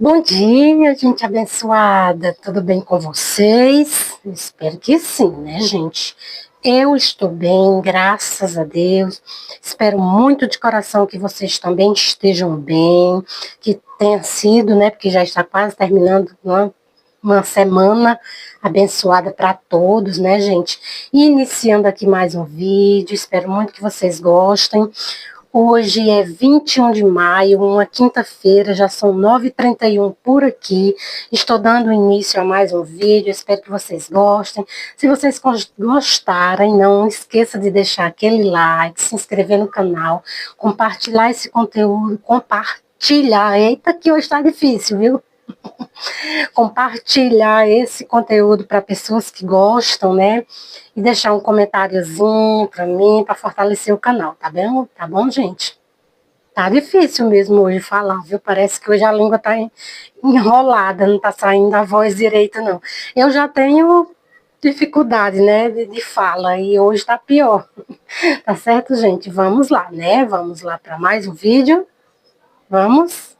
Bom dia, gente abençoada. Tudo bem com vocês? Eu espero que sim, né, gente? Eu estou bem, graças a Deus. Espero muito de coração que vocês também estejam bem, que tenha sido, né, porque já está quase terminando uma semana abençoada para todos, né, gente? E iniciando aqui mais um vídeo, espero muito que vocês gostem. Hoje é 21 de maio, uma quinta-feira, já são 9h31 por aqui. Estou dando início a mais um vídeo, espero que vocês gostem. Se vocês gostarem, não esqueça de deixar aquele like, se inscrever no canal, compartilhar esse conteúdo, compartilhar. Eita, que hoje está difícil, viu? Compartilhar esse conteúdo para pessoas que gostam, né? E deixar um comentáriozinho para mim, para fortalecer o canal, tá bem? Tá bom, gente? Tá difícil mesmo hoje falar, viu? Parece que hoje a língua tá enrolada, não tá saindo a voz direita, não. Eu já tenho dificuldade, né, de fala, e hoje tá pior. Tá certo, gente? Vamos lá, né? Vamos lá para mais um vídeo. Vamos?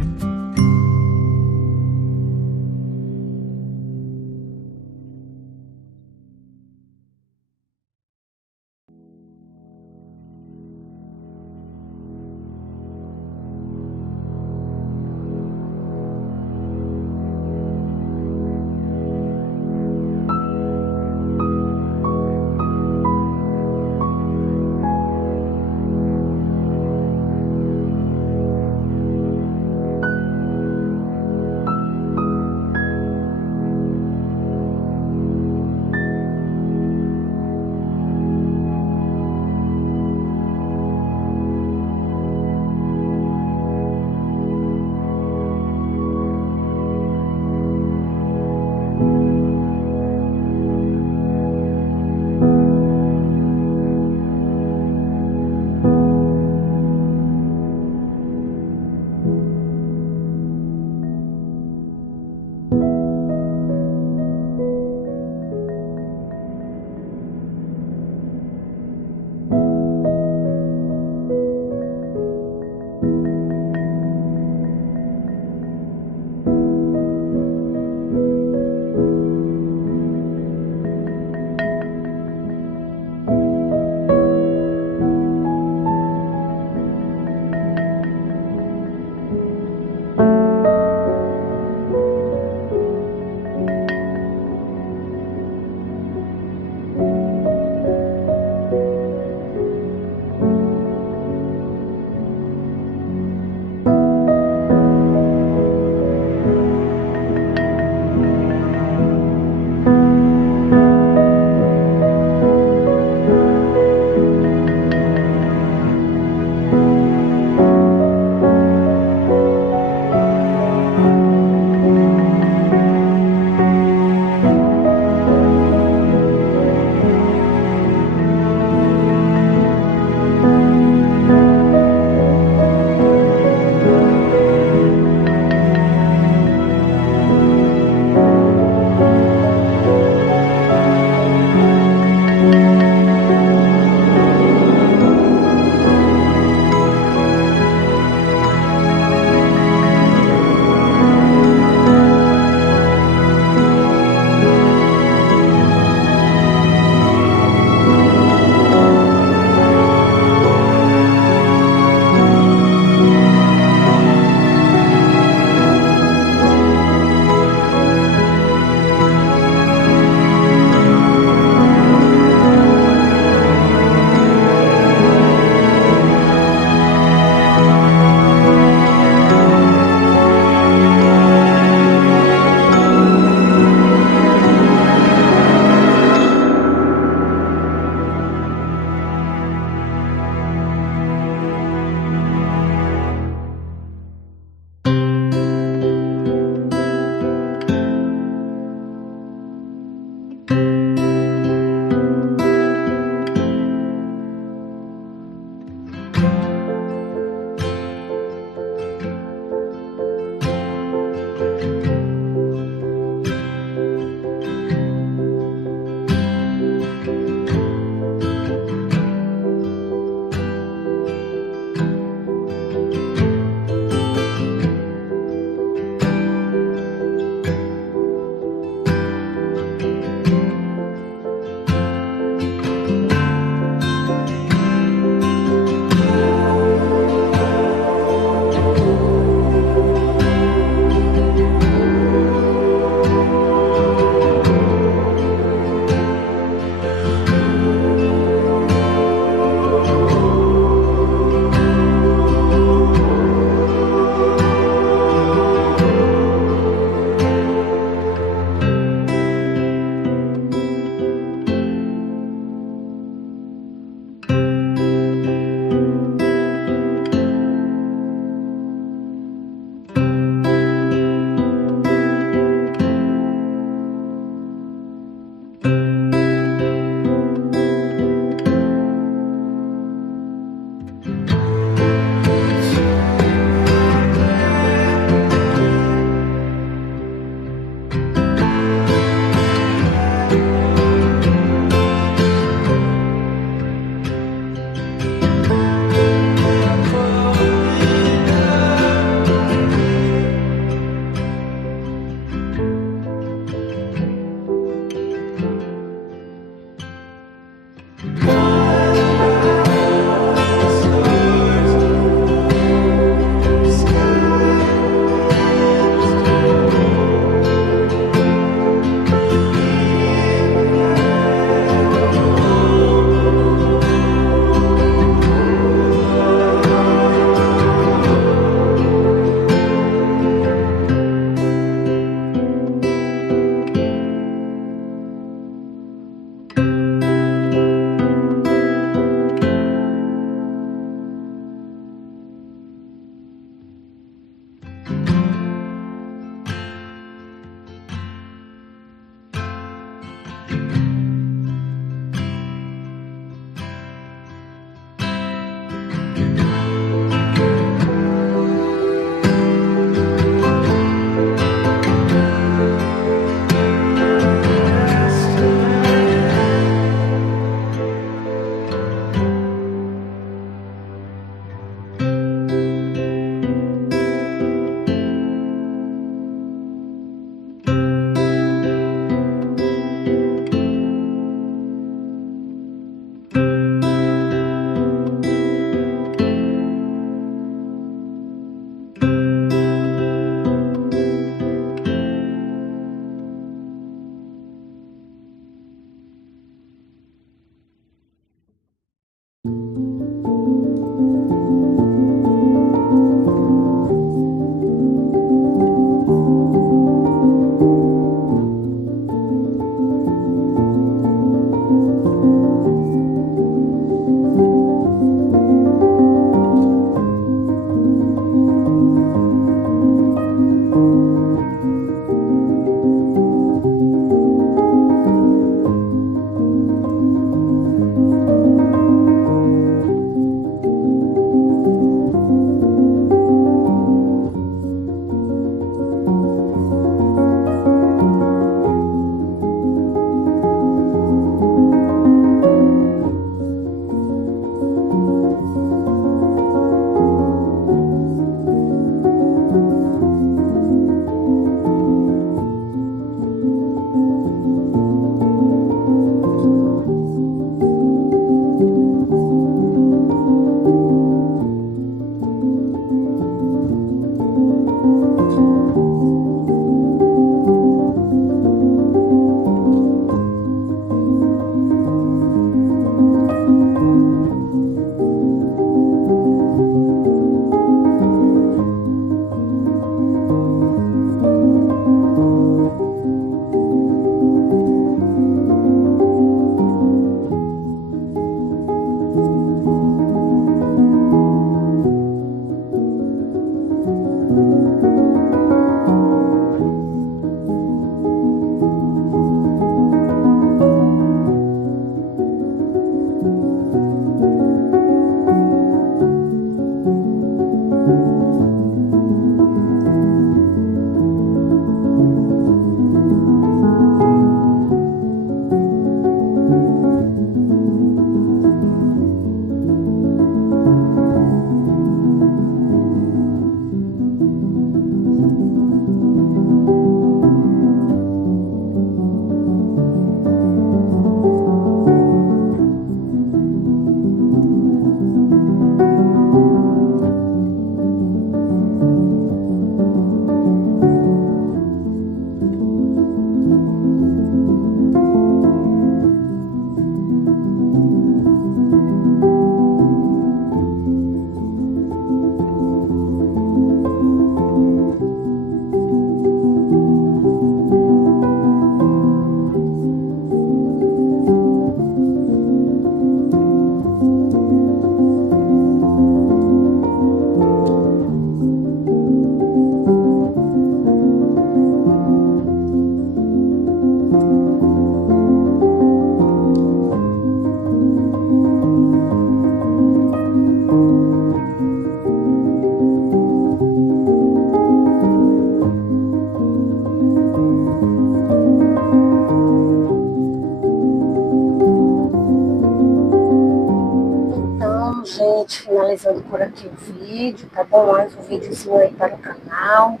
finalizando por aqui o vídeo, tá bom? Mais um videozinho aí para o canal.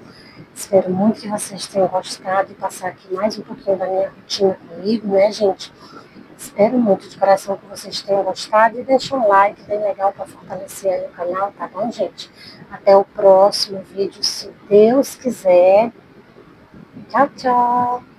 Espero muito que vocês tenham gostado de passar aqui mais um pouquinho da minha rotina comigo, né, gente? Espero muito de coração que vocês tenham gostado e deixe um like bem legal para fortalecer aí o canal, tá bom, gente? Até o próximo vídeo, se Deus quiser. Tchau, tchau!